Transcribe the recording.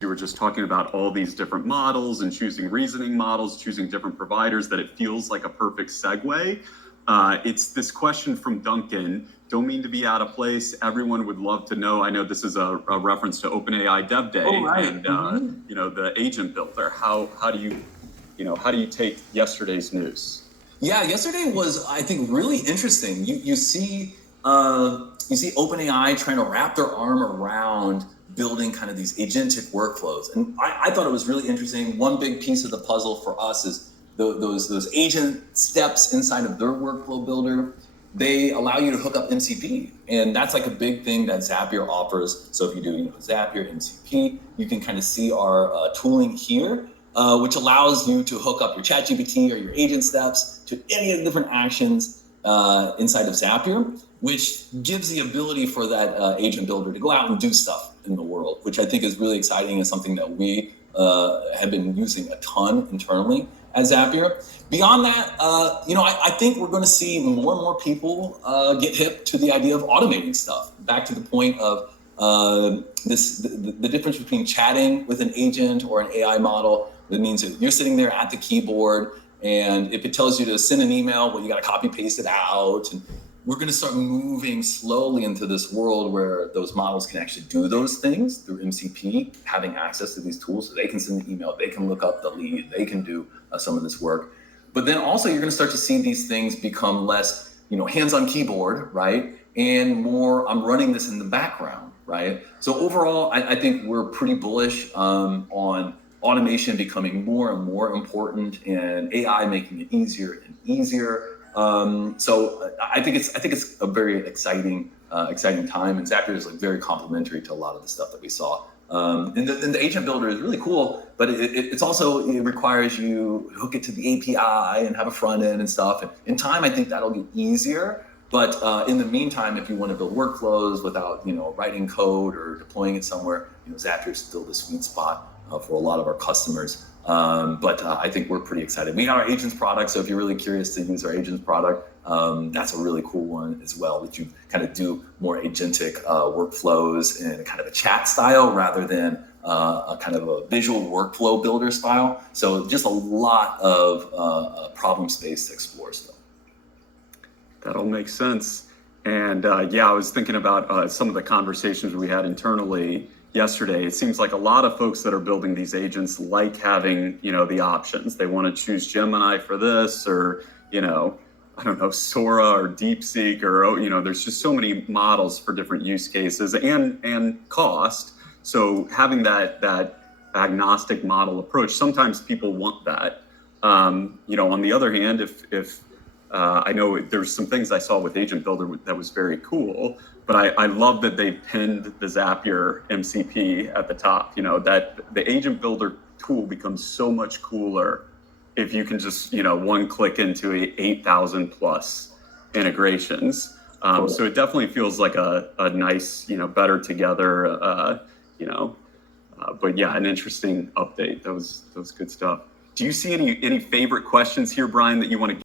you were just talking about all these different models and choosing reasoning models, choosing different providers, that it feels like a perfect segue. It's this question from Duncan. Don't mean to be out of place. Everyone would love to know. I know this is a reference to OpenAI Dev Day and the agent builder. How do you take yesterday's news? Yeah, yesterday was, I think, really interesting. You see OpenAI trying to wrap their arm around building kind of these agentic workflows, and I thought it was really interesting. One big piece of the puzzle for us is those agent steps inside of their workflow builder. They allow you to hook up MCP, and that's like a big thing that Zapier offers. So if you do Zapier MCP, you can kind of see our tooling here, which allows you to hook up your ChatGPT or your agent steps to any of the different actions inside of Zapier, which gives the ability for that agent builder to go out and do stuff in the world, which I think is really exciting and something that we have been using a ton internally at Zapier. Beyond that, I think we're going to see more and more people get hip to the idea of automating stuff. Back to the point of the difference between chatting with an agent or an AI model. That means that you're sitting there at the keyboard, and if it tells you to send an email, well, you got to copy paste it out. And we're going to start moving slowly into this world where those models can actually do those things through MCP, having access to these tools so they can send an email, they can look up the lead, they can do some of this work. But then also you're going to start to see these things become less, hands on keyboard, right? And more, I'm running this in the background, right? So overall, I think we're pretty bullish on automation becoming more and more important, and AI making it easier and easier. So I think it's a very exciting time, and Zapier is very complementary to a lot of the stuff that we saw. And the agent builder is really cool, but it requires you hook it to the API and have a front end and stuff. And in time, I think that'll get easier. But in the meantime, if you want to build workflows without writing code or deploying it somewhere, Zapier is still the sweet spot for a lot of our customers. But I think we're pretty excited. We got our agents product, so if you're really curious to use our agents product, that's a really cool one as well, that you kind of do more agentic workflows in kind of a chat style rather than a kind of a visual workflow builder style. So just a lot of problem space to explore still. That all makes sense. And I was thinking about some of the conversations we had internally yesterday. It seems like a lot of folks that are building these agents like having, the options. They want to choose Gemini for this, or, I don't know, Sora or DeepSeek, or, there's just so many models for different use cases and cost. So having that agnostic model approach, sometimes people want that. On the other hand, if I know there's some things I saw with Agent Builder that was very cool, but I love that they pinned the Zapier MCP at the top. That the Agent Builder tool becomes so much cooler if you can just, one click into 8,000 plus integrations. So it definitely feels like a nice, better together, but yeah, an interesting update. That was good stuff. Do you see any favorite questions here, Brian, that you want to